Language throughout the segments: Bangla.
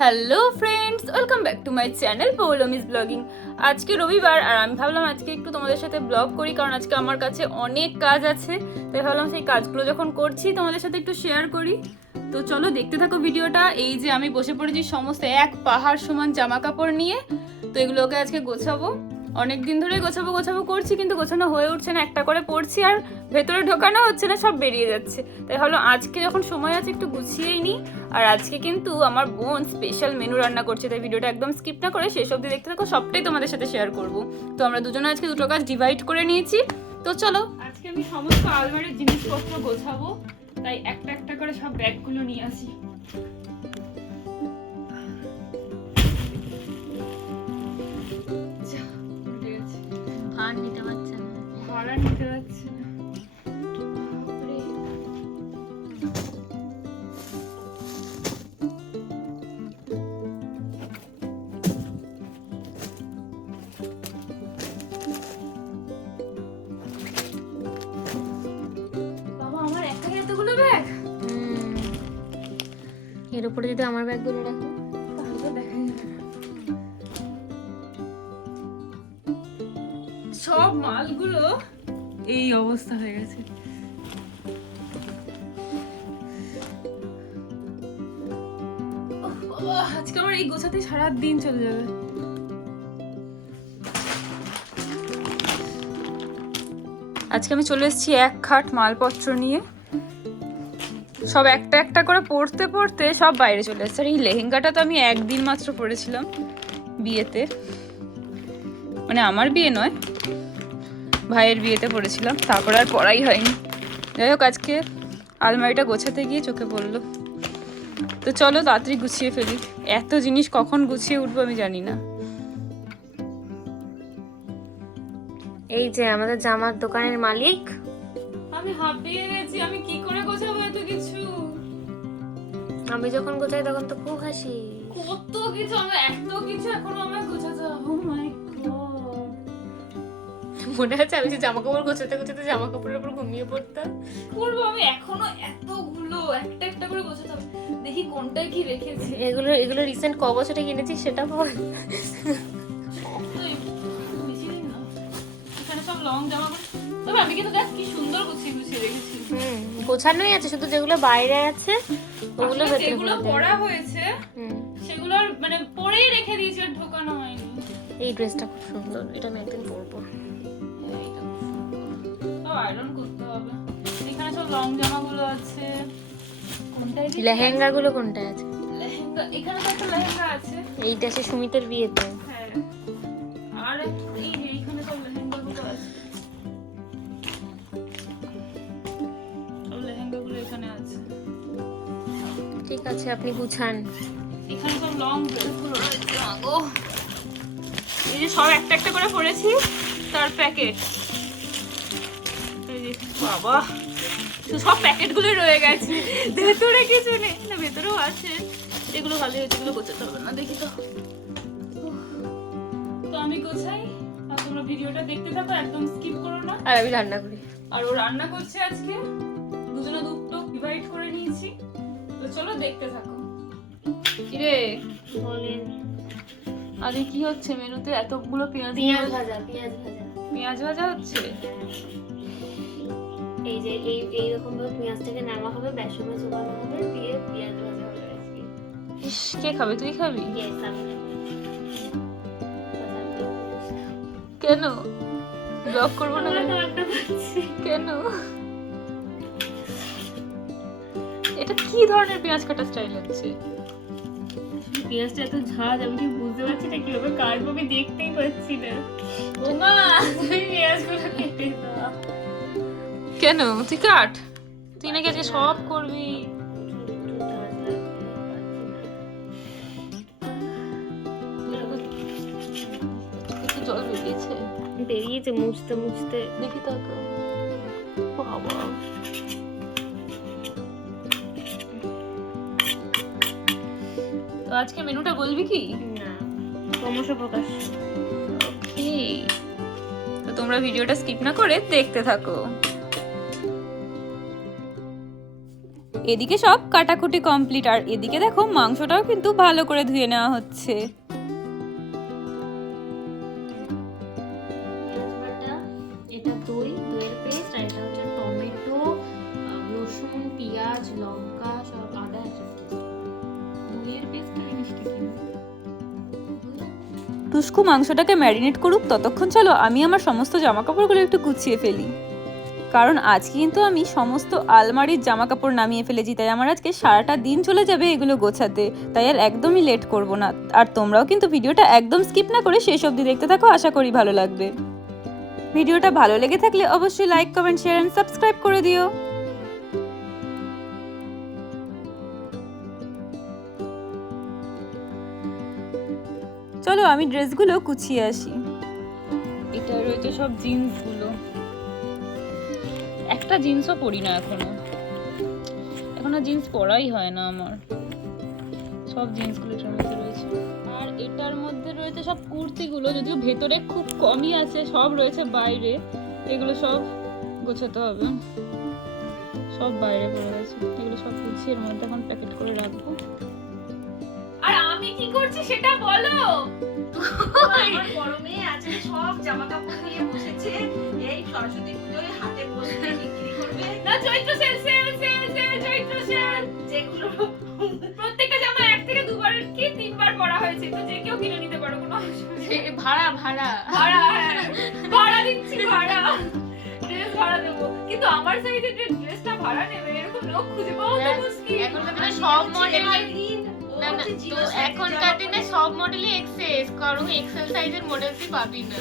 Hello friends welcome back to my channel Poulami's blogging আজকে রবিবার, আর আমি ভাবলাম আজকে একটু তোমাদের সাথে ব্লগ করি, কারণ আজকে আমার কাছে অনেক কাজ আছে। তাই ভাবলাম সেই কাজগুলো যখন করছি, তোমাদের সাথে একটু শেয়ার করি। তো চলো দেখতে থাকো ভিডিওটা। এই যে আমি বসে পড়েছি সমস্ত এক পাহাড় সমান জামা কাপড় নিয়ে। তো এগুলোকে আজকে গোছাবো। অনেক দিন ধরে গোছাবো গোছাবো করছি, কিন্তু গোছানো হয়ে উঠছে না। একটা করে পড়ছি আর ভেতরে ঢোকানো হচ্ছে না, সব বেরিয়ে যাচ্ছে। তাই হলো আজকে যখন সময় আছে একটু গুছিয়েই নিই। আর আজকে কিন্তু আমার বোন স্পেশাল মেনু রান্না করছে, তাই ভিডিওটা একদম স্কিপ না করে শেষ অবধি দেখতে থাকো, সবটাই তোমাদের সাথে শেয়ার করব। তো আমরা দুজনে আজকে দুটো কাজ ডিভাইড করে নিয়েছি। তো চলো। আজকে আমি সমস্ত আলমারির জিনিসপত্র গোছাবো, তাই একটা একটা করে সব ব্যাগগুলো নিয়ে আসি। ভার নিতে পারছে না। ভাড়া নিতে পারছি না। বাপরে। বাবা আমার একাই এতগুলো ব্যাগ হুম। এর উপরে যদি আমার ব্যাগগুলো রাখো। তাহলে তো দেখাই যাবে সব মালগুলো এই অবস্থা হয়ে গেছে। আজকে আমার এই গোছাতে সারা দিন চলে যাবে। আজকে আমি চলে এসেছি এক খাট মালপত্র নিয়ে। সব একটা একটা করে পড়তে পড়তে সব বাইরে চলে এসেছে। আর এই লেহেঙ্গাটা তো আমি একদিন মাত্র পরেছিলাম বিয়েতে। মানে আমার বিয়ে নয় ভাইয়ের বিয়েতে পড়েছিলাম তারপর আর পড়াই হয়নি। যাই হোক আজকে আলমারিটা গোছাতে গিয়ে চোখে পড়ল। তো চলো তাড়াতাড়ি গুছিয়ে ফেলি। এত জিনিস কখন গুছিয়ে উঠবো আমি জানি না। এই যে আমাদের জামার দোকানের মালিক। আমি হাঁপিয়ে গেছি আমি কি করে গোছাবো এত কিছু? আমি যখন গোছাই তখন তো খুব হাসি। কত কিছু আমার এত কিছু এখনও আমার গোছাতে হবে। Oh my God. মনে আছে? আমি যে জামা কাপড় গোছাতে গোছাতে জামা কাপড়ের উপর ঘুমিয়ে পড়তাম। করব আমি? এখনও এতগুলো একটা একটা করে গোছাতে হবে দেখি কোনটায় কি রেখেছি। এগুলো এগুলো রিসেন্ট ক বছরে কিনেছি সেটা বল সব লং জামা তবে আমি কিন্তু দেখ কি সুন্দর গুছিয়ে গুছিয়ে রেখেছি। হুম গোছানোই আছে শুধু যেগুলো বাইরে আছে ওগুলো যেগুলো। পরা হয়েছে হুম। সেগুলো আর মানে পরেই রেখে দিয়েছি আর ঢোকানো হয়নি। এই ড্রেসটা খুব সুন্দর এটা আমি একদিন পরবো। আয়রন করতে হবে। এখানে সব লং জামাগুলো আছে। কোনটায় লেহেঙ্গা গুলো কোনটা আছে? লেহেঙ্গা এখানে তো একটা লেহেঙ্গা আছে। এইটা সে সুমিতের বিয়েতে। হ্যাঁ। আর এই যে এইখানে সব লেহেঙ্গাগুলো আছে। সব লেহেঙ্গাগুলো এখানে আছে। ঠিক আছে আপনি গুছান। এখানে সব লং ড্রেসগুলো রয়েছে। আগো। এই যে সব একটা একটা করে পরেছি তার প্যাকেট। বাবা তো সব প্যাকেটগুলো রয়ে গেছে। ভেতরে কিছু নেই। না ভেতরেও আছে। এগুলো ভালো হয়েছে এগুলো গোছাতে হবে না দেখি তো। তো আমি গোছাই আর তোমরা ভিডিওটা দেখতে থাকো একদম স্কিপ করো না। আর আমি রান্না করি। আর ও রান্না করছে আজকে। দুজনে দুটো ডিভাইড করে নিয়েছি। তো চলো দেখতে থাকো। কিরে? আরে কি হচ্ছে? মেনুতে এতগুলো পেঁয়াজ পেঁয়াজ ভাজা পেঁয়াজ ভাজা। পেঁয়াজ ভাজা হচ্ছে? এই যে এই এই রকম ভাবে পেঁয়াজটাকে নামা হবে বেসনে চোবানো হবে দিয়ে পেঁয়াজ ভাজা হবে কে। খাবে? তুই খাবি? কেন? ব্লগ করব না কেন? কেন? এটা কি ধরনের পেঁয়াজ কাটা স্টাইল হচ্ছে? পেঁয়াজটা এত ঝাঁজ আমি কি বুঝতে পারছি না কীভাবে কাটবো আমি দেখতেই পাচ্ছি না। ও মা! তুমি পেঁয়াজগুলো কেটে দাও কেন? তুই কাট। তুই নাকি আজকে সব করবি। জল বেরিয়েছে। বেরিয়েছে মুছতে মুছতে। দেখি তাকে বাবা। তো আজকে মেনুটা বলবি কি? না ক্রমশ প্রকাশ। কি তো তোমরা ভিডিওটা স্কিপ না করে দেখতে থাকো। এদিকে সব কাটাকুটি কমপ্লিট আর এদিকে দেখো মাংসটাও কিন্তু ভালো করে ধুয়ে নেওয়া হচ্ছে। এটা দই দইয়ের পেস্ট আর এটা হচ্ছে টমেটো রসুন পেঁয়াজ লঙ্কা সব আদা দইয়ের পেস্ট জিনিসটা কি টুস্কু মাংসটাকে ম্যারিনেট করুক ততক্ষণ চলো আমি আমার সমস্ত জামা কাপড়গুলো একটু গুছিয়ে ফেলি। কারণ আজ কিন্তু আমি সমস্ত আলমারির জামা কাপড় নামিয়ে ফেলেছি, তাই আমার আজকে সারাটা দিন চলে যাবে এগুলো গোছাতে। তাই আর একদমই লেট করব না। আর তোমরাও কিন্তু ভিডিওটা একদম স্কিপ না করে শেষ অবধি দেখতে থাকো, আশা করি ভালো লাগবে। ভিডিওটা ভালো লেগে থাকলে অবশ্যই like comment share and subscribe করে দিও। চলো আমি ড্রেসগুলো গুছিয়ে আসি। এটা রয়েছে সব জিন্সগুলো একটা জিন্সও পরি না এখনও। এখন আর জিন্স পরাই হয় না আমার। সব জিন্সগুলো এটার মধ্যে রয়েছে। আর এটার মধ্যে রয়েছে সব কুর্তিগুলো যদিও ভেতরে খুব কমই আছে সব রয়েছে বাইরে। এগুলো সব গোছাতে হবে। সব বাইরে পড়ে গেছে এগুলো সব গুছিয়ে এর মধ্যে এখন প্যাকেট করে রাখব। আর আমি কি করছি সেটা বলো? আমার বড় মেয়ে আজকে সব জামা কাপড় নিয়ে বসেছে। এই Saraswati Chaitra sale sale sale sale Chaitra sale. যেগুলো প্রত্যেকটা জামা এক থেকে দুবার কি তিনবার পরা হয়েছে তো যে কেউ কিনে নিতে পারো কোনো ভাড়া ভাড়া। ভাড়া হ্যাঁ। ভাড়া দিচ্ছি ভাড়া। ড্রেস ভাড়া দেবো। কিন্তু আমার সাইডে যে ড্রেসটা ভাড়া নেবে এরকম লোক খুঁজে পাওয়া তো হ্যাঁ, মুশকিল। এখনকার দিনে সব মডেল না না তো এখনকার দিনে সব মডেলই এক্সেস কারণ এক্সেল সাইজের মডেল পাবি না।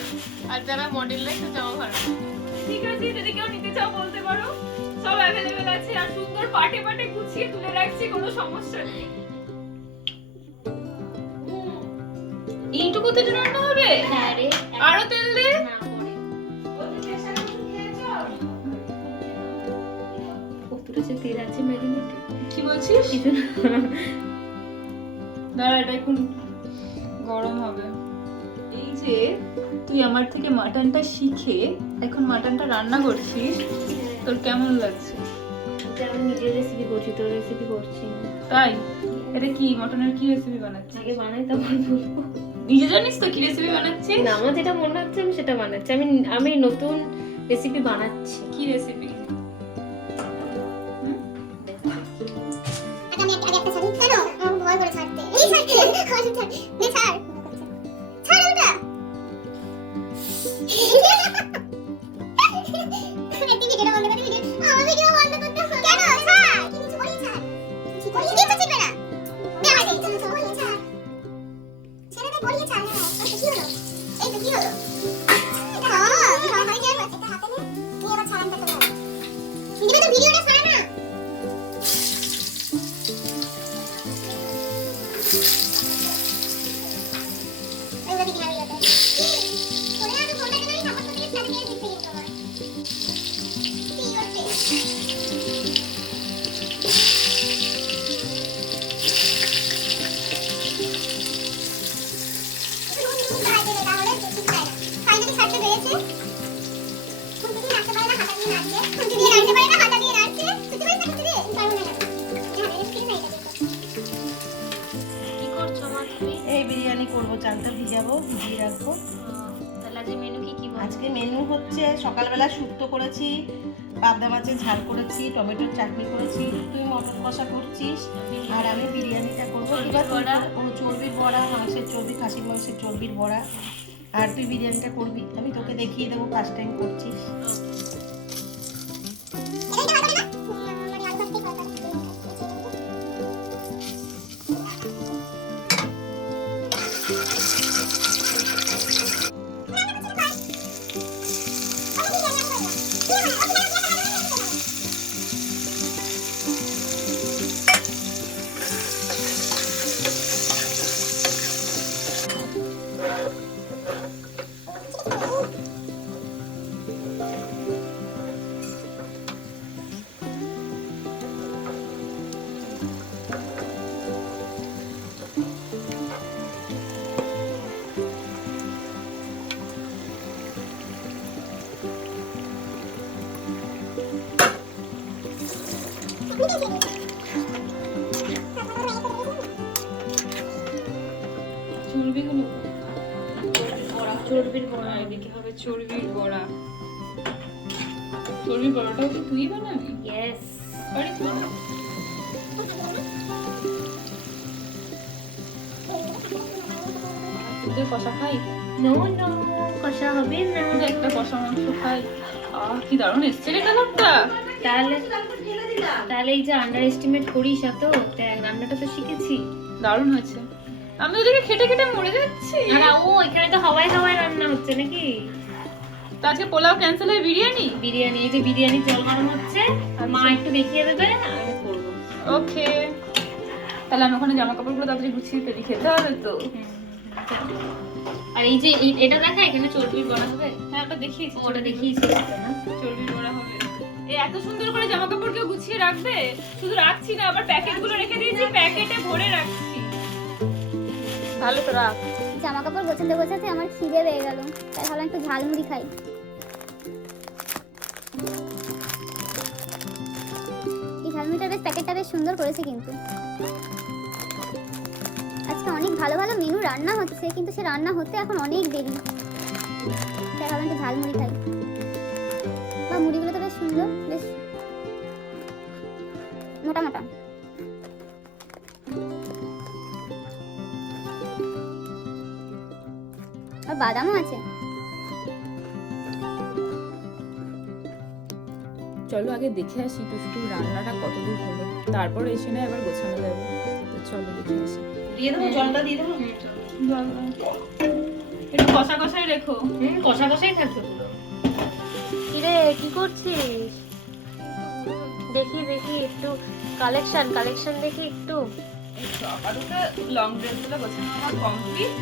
আর যারা মডেল একটু জামা ভাড়া ঠিক আছে যদি কেউ নিতে চাও বলতে পারো। সব অ্যাভেলেবেল আছে আর সুন্দর পাটে পাটে গুছিয়ে তুলে রাখছি কোনো সমস্যা নেই। হবে? হ্যাঁ রে। আরও তেল দে। কতটা তেল আছে ম্যারিনেটে কি বলছিস? দাঁড়া এটা এখন গরম হবে। এই যে তুই আমার থেকে মাটনটা শিখে এখন মাটনটা রান্না করছিস। তোর কেমন লাগছে এটা আমি নিজের রেসিপি করছি তোর রেসিপি করছি তাই এটা কি মটনের কি রেসিপি আগে বানাই তারপর বলব নিজে জানিস তো কি রেসিপি না আমার যেটা মনে হচ্ছে আমি সেটা বানাচ্ছি আমি আমি নতুন রেসিপি বানাচ্ছি কি রেসিপি ছাড়ি সকালবেলা শুক্তো করেছি পাবদা মাছের ঝাল করেছি টমেটোর চাটনি করেছি তুই মটন কষা করছিস আর আমি বিরিয়ানিটা করব। এবার চর্বির বড়া মাংসের চর্বি খাসির মাংসের চর্বির বড়া আর তুই বিরিয়ানিটা করবি। আমি তোকে দেখিয়ে দেবো ফার্স্ট টাইম করছিস। চর্বিগুলো বড়া চর্বির বড়া এদিকে হবে চর্বির বড়া। চর্বির বড়াটাও কি তুই বানাবি? ইয়েস পারিস? তোদের কষা খাই? নো নো কষা হবে না। একটা কষা মাংস খাই। আহ কি দারুণ এসছে রে কালারটা। তাহলে তাহলে এই যে আন্ডার এস্টিমেট করিস এত দেখ রান্নাটা তো শিখেছি। দারুণ হয়েছে। আমি ওদেরকে খেটে খেটে মরে যাচ্ছি। আর ও এখানে তো হাওয়ায় হাওয়ায় রান্না হচ্ছে নাকি? তো আজকে পোলাও ক্যান্সেল হয় বিরিয়ানি? বিরিয়ানি এই যে বিরিয়ানি জল গরম হচ্ছে। আর মা একটু দেখিয়ে দেবে আমি করব। ওকে। তাহলে আমি ওখানে জামা কাপড়গুলো তাড়াতাড়ি গুছিয়ে ফেলি খেতে হবে তো। আর এই যে এটা দেখা এখানে চর্বির বড়া হবে? হ্যাঁ ওটা দেখিয়েছি ওটা দেখিয়েছি। না চর্বি বড়া হবে। এই এত সুন্দর করে জামা কাপড় কেউ গুছিয়ে রাখবে? শুধু রাখছি না আবার প্যাকেটগুলো রেখে দিয়েছি প্যাকেটে ভরে রাখছি। ভালো তো রাখ। জামা কাপড় গোছাতে গোছাতে আমার খিদে পেয়ে গেল। তাই ভাবলাম একটু ঝালমুড়ি খাই। এই ঝালমুড়িটার বেশ প্যাকেটটা বেশ সুন্দর করেছে কিন্তু। আজকে অনেক ভালো ভালো মেনু রান্না হচ্ছে, কিন্তু সে রান্না হতে এখন অনেক দেরি। তাই ভাবলাম একটু ঝালমুড়ি খাই। বা মুড়িগুলো তো বেশ সুন্দর, বেশ মোটা মোটা। আর বাদামও আছে। চলো আগে দেখে আসি টুসটু রান্নাটা কত দূর হলো। তারপর এসে না আবার গোছানো যাবে। তো চলো দেখে আসি। দিয়ে দেবো জলটা দিয়ে দেবো? একটু কষা কষাই রেখো। হুম কষা কষাই থাকবে কিরে কি করছিস? দেখি দেখি একটু কালেকশন কালেকশন দেখি একটু। আপাতত লং ড্রেসগুলো গোছানো আমার কমপ্লিট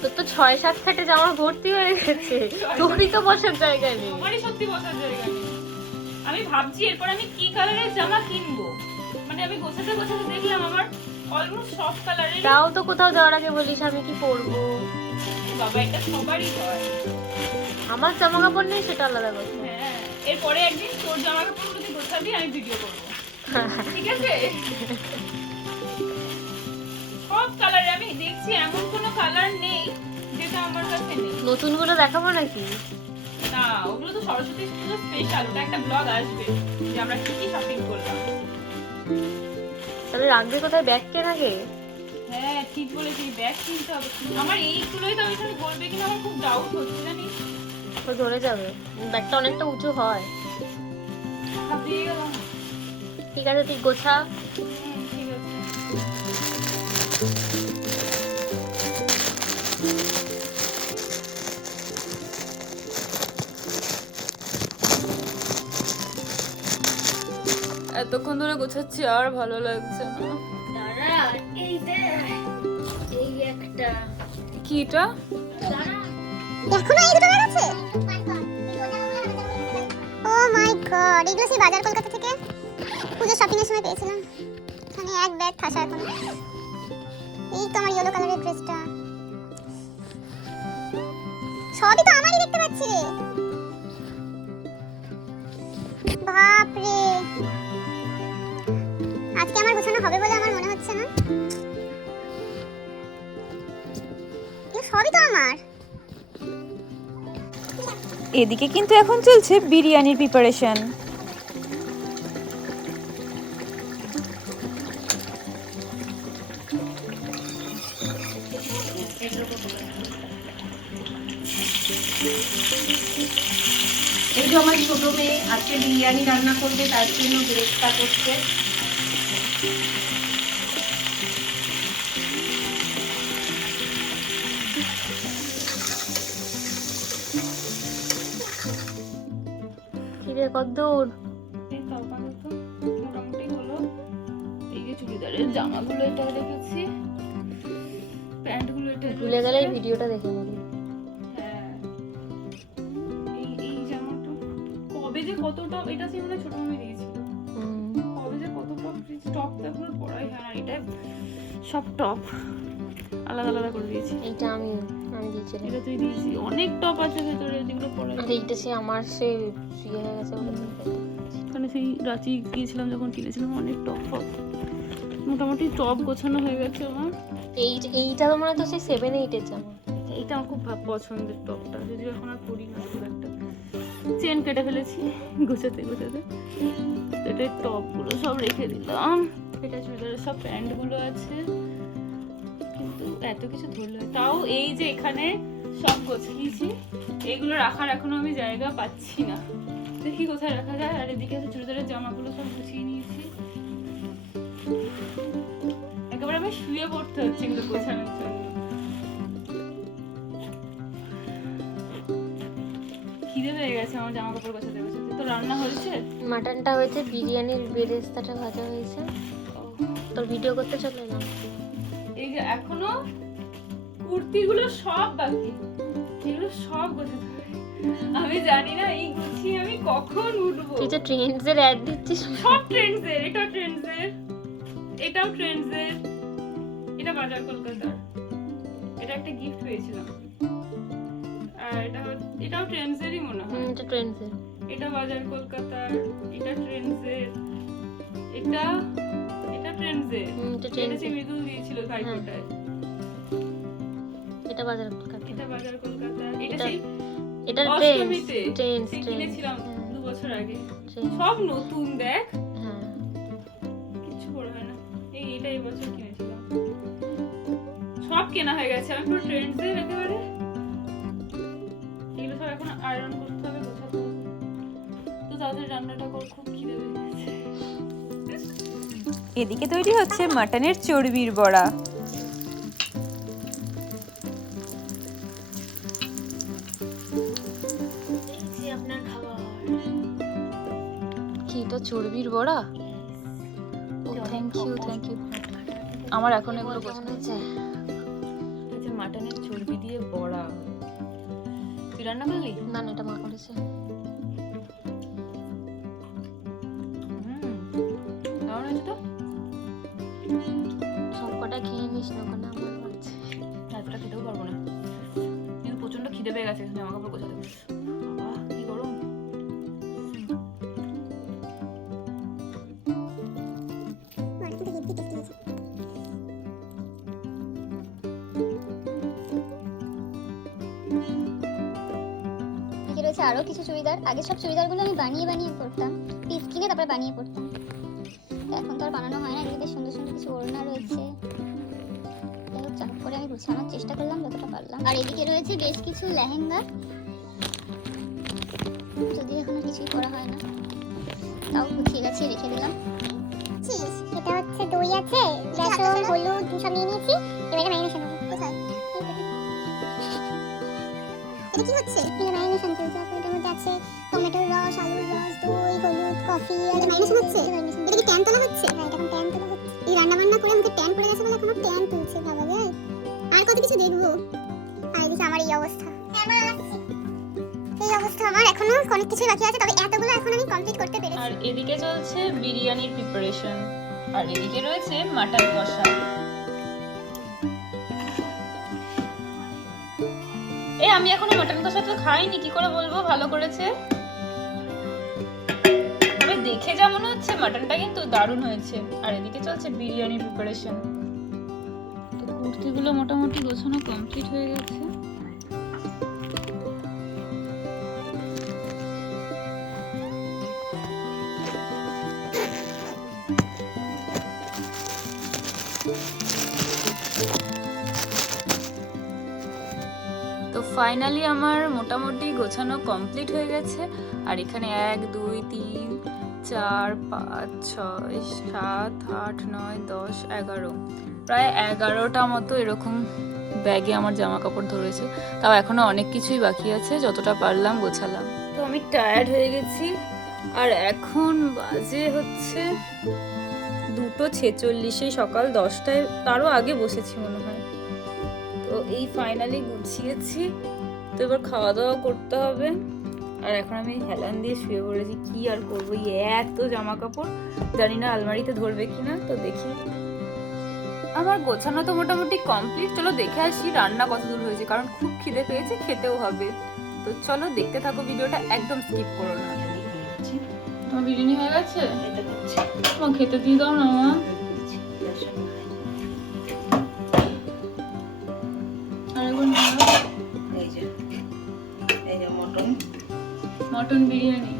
তোর তো ছয় সাত খাটে জামা ভর্তি হয়ে গেছে। তোরই তো বসার জায়গা নেই। আমারই সত্যি বসার জায়গা নেই। আমি ভাবছি এরপর আমি কি কালারের জামা কিনবো? মানে আমি গোছাতে গোছাতে দেখলাম আমার অলমোস্ট সব কালারের তাও তো কোথাও যাওয়ার আগে বলিস আমি কি পরবো? বাবা এটা সবারই হয়। আমার জামা কাপড় নেই সেটা আলাদা কথা। হ্যাঁ এরপরে একদিন তোর জামা কাপড়গুলো তুই গোছাবি আমি ভিডিও করব। ঠিক আছে? সব কালারে আমি দেখছি এমন কোনো কালার নেই যেটা আমার কাছে নেই। নতুনগুলো দেখাবো নাকি? না ওগুলো তো সরস্বতী পুজো স্পেশাল ওটা একটা ব্লগ আসবে যে আমরা কি কি শপিং করলাম। তাহলে রাখবি কোথায়? ব্যাগ কেন আগে? হ্যাঁ ঠিক বলেছিস ব্যাগ কিনতে হবে। আমার এইগুলোই তো আমি এখানে বলবে কিনা আমার খুব ডাউট হচ্ছে জানিস? তো ধরে যাবে। ব্যাগটা অনেকটা উঁচু হয়। ঠিক আছে তুই গোছা। এতক্ষণ ধরে গোছাচ্ছি আর ভালো লাগছে না। দাঁড়া এই দেখ এই একটা। কি এটা? এখনও এই দুটো আছে ও মাই গড এগুলো সেই বাজার কলকাতা থেকে পুজো শপিং এর সময় পেয়েছিলাম। এখানে এক ব্যাগ ঠাসা এখন। এই তো আমার ইয়েলো কালারের ড্রেসটা সবই তো আমারই দেখতে পাচ্ছি রে। বাপ রে আজকে আমার গোছানো হবে বলে আমার মনে হচ্ছে না। সবই তো আমার। এদিকে কিন্তু এখন চলছে বিরিয়ানির প্রিপারেশন এই যে আমার ছোট মেয়ে আজকে বিরিয়ানি রান্না করবে তার জন্য ব্রেকটা করছে। এই মোটামুটি হলো। এই যে চুড়িদারের জামাগুলো এটা রেখেছি প্যান্টগুলো এটা ভুলে গেলে এই ভিডিওটা দেখে নিবি। হ্যাঁ। এই এই জামাটা। কবে যে কত টপ এটা সে মানে ছোট মেয়ে দিয়েছিল কবে যে কত টপ টপ তো এখন আর হয় না। এটা সব টপ আলাদা আলাদা করে দিয়েছি। এটা আমি আমি দিয়েছিলাম। এটা তুই দিয়েছি অনেক টপ আছে ভেতরে যেগুলো পরে আর এইটা সে আমার সে ইয়ে হয়ে গেছে বলে তুই সেই রাঁচি গিয়েছিলাম যখন কিনেছিলাম অনেক টপ টপ মোটামুটি টপ গোছানো হয়ে গেছে আমার। এই এইটা তো মনে হয় তো সেই সেভেন এইটের জামা। এইটা আমার খুব পছন্দের টপটা যদিও এখন আর পরি না খুব একটা। চেন কেটে ফেলেছি গোছাতে গোছাতে। এটা টপগুলো সব রেখে দিলাম। এটা চুড়িদারের সব প্যান্টগুলো আছে। এত কিছু ধরলো। তাও এই যে এখানে সব গোছিয়েছি এগুলো রাখার এখনও আমি জায়গা পাচ্ছি না। দেখি কোথায় রাখা যায়। আর এদিকে চুড়িদারের জামাগুলো সব গুছিয়ে নিয়েছি। একেবারে আমি শুয়ে পড়তে হচ্ছে এগুলো গোছানোর জন্য। খিদে পেয়ে গেছে আমার জামা কাপড় গোছাতে গোছাতে। তো রান্না হয়েছে? মাটনটা হয়েছে বিরিয়ানির বেরেস্তাটা ভাজা হয়েছে। তোর ভিডিও করতে চলে এই যে এখনও কুর্তিগুলো সব বাকি। এগুলো সব গোছাতে আমি জানি না এই গুছিয়ে আমি কখন উঠবো। তুই যে ট্রেন্ডসের অ্যাড দিচ্ছিস। সব ট্রেন্ডসের এটা ট্রেন্ডসের এটাও ট্রেন্ডসের এটা বাজার কলকাতার এটা একটা গিফট পেয়েছিলাম। আর এটা এটাও ট্রেন্ডসেরই মনে হয়। এটা ট্রেন্ডসের এটা বাজার কলকাতার এটা ট্রেন্ডসের এটা এটা ট্রেন্ডসের হুম এটা সে মৃদুল দিয়েছিল ভাইফোঁটায় এটা বাজার কলকাতা। এটা বাজার কলকাতার এটা সেই এটা ট্রেন্ডস অষ্টমীতে ট্রেন্ডস কিনেছিলাম দু বছর আগে। সব নতুন দেখ। হ্যাঁ। কিচ্ছু পড়া না। এই এটা এই বছর কিনেছিলাম। সব কেনা হয়ে গেছে। আমি পুরো ট্রেন্ডসের একেবারে। এগুলো সব এখন আয়রন করতে হবে গোছাতে হবে। তো তাদের রান্নাটা কর খুব এদিকে তৈরি হচ্ছে মাটনের চর্বির বড়া। কি এটা চর্বির বড়া? ও থ্যাংক ইউ থ্যাংক ইউ আমার এখন এগুলো হয়েছে? হচ্ছে মাটনের চর্বি দিয়ে বড়া। তুই রান্না করলি? না না এটা মা করেছে। সব খেয়ে নিস না ওখানে আমার এতটা খেতেও পারব না। কিন্তু প্রচণ্ড খিদে পেয়ে গেছে জামা কাপড় গোছাতে। বাবা কি গরম। রয়েছে আরও কিছু চুড়িদার। আগে সব চুড়িদারগুলো আমি বানিয়ে বানিয়ে পরতাম। পিস কিনে তারপরে বানিয়ে পরতাম। তো এখন তো আর বানানো হয় না এদিকে সুন্দর সুন্দর কিছু ওড়না গুছানোর চেষ্টা করলাম যতটা পারলাম। আর এদিকে রয়েছে বেশ কিছু লেহেঙ্গা। যদি এখন কিছুই করা হয় না। তাও গুছিয়ে গেছে রেখে দিলাম। এটা হচ্ছে দই আছে বেসন হলুদ সব নিয়ে নিয়েছি। এবারে ম্যারিনেশন হবে কোথায়? এটা কি হচ্ছে? এটা ম্যারিনেশন চলছে এটার মধ্যে আছে টমেটোর রস আলুর রস দই হলুদ কফি আর ম্যারিনেশন হচ্ছে? এটা কি ট্যান তোলা হচ্ছে? হ্যাঁ এটা এখন ট্যান তোলা হচ্ছে। এই রান্না বান্না করে আমাকে ট্যান পড়ে গেছে আর কত কিছু দেখব? আর এদিকে আমার এই অবস্থা। এই অবস্থা আমার এখনও অনেক কিছু বাকি আছে, তবে এতগুলো এখন আমি কমপ্লিট করতে পেরেছি। আর এদিকে চলছে বিরিয়ানির প্রিপারেশন আর এদিকে রয়েছে মাটন কষা। এ, আমি এখনও মাটন কষা তো খাইনি, কি করে বলব? ভালো করেছে। তবে দেখে যা মনে হচ্ছে মাটনটা কিন্তু দারুণ হয়েছে। আর এদিকে চলছে বিরিয়ানির প্রিপারেশন কুর্তিগুলো মোটামুটি গোছানো কমপ্লিট হয়ে গেছে। তো ফাইনালি আমার মোটামুটি গোছানো কমপ্লিট হয়ে গেছে। আর এখানে এক, দুই, তিন, চার, পাঁচ, ছয়, সাত, আট, নয়, দশ, এগারো। প্রায় এগারোটা মতো এরকম ব্যাগে আমার জামা কাপড় ধরেছে। তাও এখনও অনেক কিছুই বাকি আছে, যতটা পারলাম গোছালাম। তো আমি টায়ার্ড হয়ে গেছি, আর এখন বাজে হচ্ছে দুটো ছেচল্লিশে, সকাল দশটায়, তারও আগে বসেছি মনে হয়। তো এই ফাইনালি গুছিয়েছি, তো এবার খাওয়া দাওয়া করতে হবে। আর এখন আমি হেলান দিয়ে শুয়ে পড়েছি, কি আর করব? এত জামা কাপড় জানি না আলমারিতে ধরবে কিনা, তো দেখি। আমার গোছানো তো মোটামুটি কমপ্লিট চলো দেখে আসি রান্না কত দূর হয়েছে কারণ খুব খিদে পেয়েছে খেতেও হবে। তো চলো দেখতে থাকো ভিডিওটা একদম স্কিপ করো না। তোমার বিরিয়ানি হয়ে গেছে? তোমার খেতে দিয়ে দাও না মা। মটন। মটন বিরিয়ানি।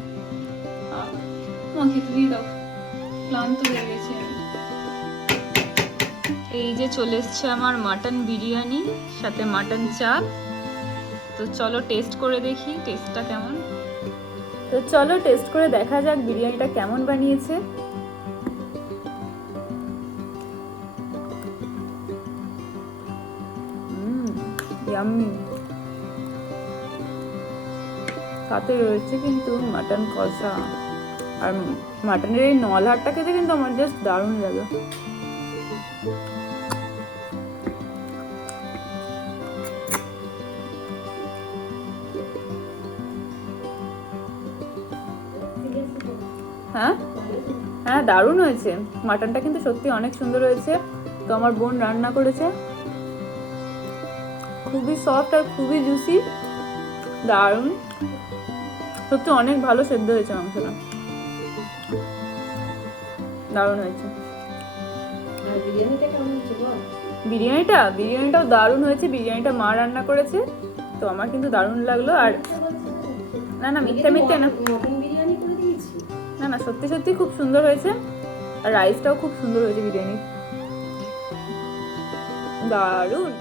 তোমার খেতে দিয়ে দাও। ক্লান্ত হয়ে গেছে আমি। এই যে চলে এসছে আমার মাটন বিরিয়ানি, সাথে মাটন চাপ। তো চলো টেস্ট করে দেখি টেস্টটা কেমন? তো চলো টেস্ট করে দেখা যাক বিরিয়ানিটা কেমন বানিয়েছে। সাথে রয়েছে কিন্তু মাটন কষা। আর মাটনের এই নলহাটটা খেতে কিন্তু আমার জাস্ট দারুণ লাগে। হ্যাঁ? হ্যাঁ দারুণ হয়েছে। মাটনটা কিন্তু সত্যি অনেক সুন্দর হয়েছে। তো আমার বোন রান্না করেছে। খুবই সফট আর খুবই জুসি দারুণ। সত্যি অনেক ভালো সেদ্ধ হয়েছে মাংসটা। দারুণ হয়েছে। বিরিয়ানিটা কেমন হচ্ছে বিরিয়ানিটা? বিরিয়ানিটাও দারুণ হয়েছে বিরিয়ানিটা মা রান্না করেছে তো আমার কিন্তু দারুণ লাগল আর না না মিথ্যা মিথ্যা না। না না সত্যি সত্যি খুব সুন্দর হয়েছে আর রাইসটাও খুব সুন্দর হয়েছে বিরিয়ানি দারুণ!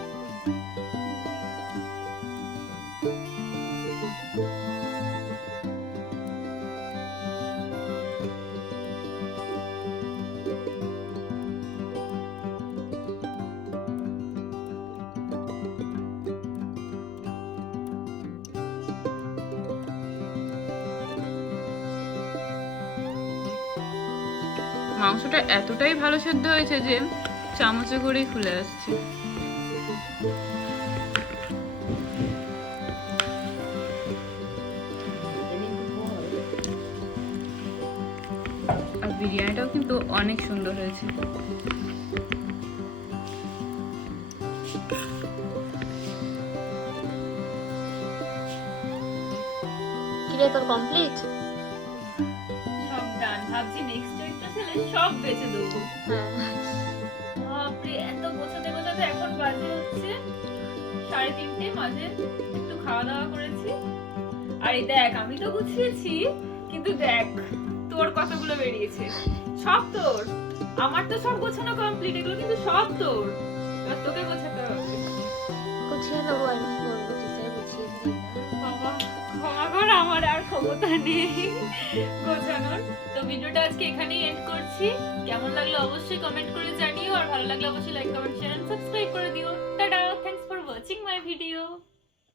মাংসটা এতটাই ভালো সেদ্ধ হয়েছে যে চামচে করেই খুলে আসছে। আর বিরিয়ানিটাও কিন্তু অনেক সুন্দর হয়েছে। কিরে তোর কমপ্লিট সব ডান ভাবছি নেক্সট সব বেঁচে দেবো। হ্যাঁ। বাপরে এত গোছাতে গোছাতে এখন বাজে হচ্ছে সাড়ে তিনটে মাঝে একটু খাওয়া দাওয়া করেছি। আর এই দেখ আমি তো গুছিয়েছি কিন্তু দেখ তোর কতগুলো বেরিয়েছে? সব তোর। আমার তো সব গোছানো কমপ্লিট এগুলো কিন্তু সব তোর। এবার তোকে গোছাতে হবে। গুছিয়ে নেব আর ক্ষমতা নেই গোছানোর। তো ভিডিওটা আজকে এখানেই এন্ড করছি। কেমন লাগল অবশ্যই কমেন্ট করে জানিও। আর ভালো লাগলে অবশ্যই লাইক কমেন্ট শেয়ার সাবস্ক্রাইব করে দিও। Tata! Thanks for watching my video